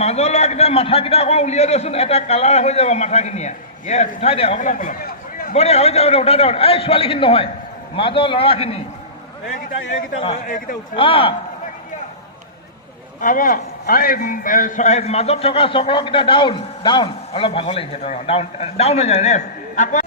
মাজৰ ল'ৰাকেইটা মাথাকেইটা অকণমান উলিয়াই দিয়চোন, এটা কালাৰ হৈ যাব মাথাখিনিয়ে। য়েছ, উঠাই দে অলপ অলপ বঢ়িয়া হৈ যাব, উঠাই দে। এই ছোৱালীখিনি নহয়, মাজৰ ল'ৰাখিনি। মাজত থকা চক্ৰকেইটা ডাউন ডাউন, অলপ ভাগৰ লাগিছে, ডাউন ডাউন হৈ যায়। ৰেষ্ট আকৌ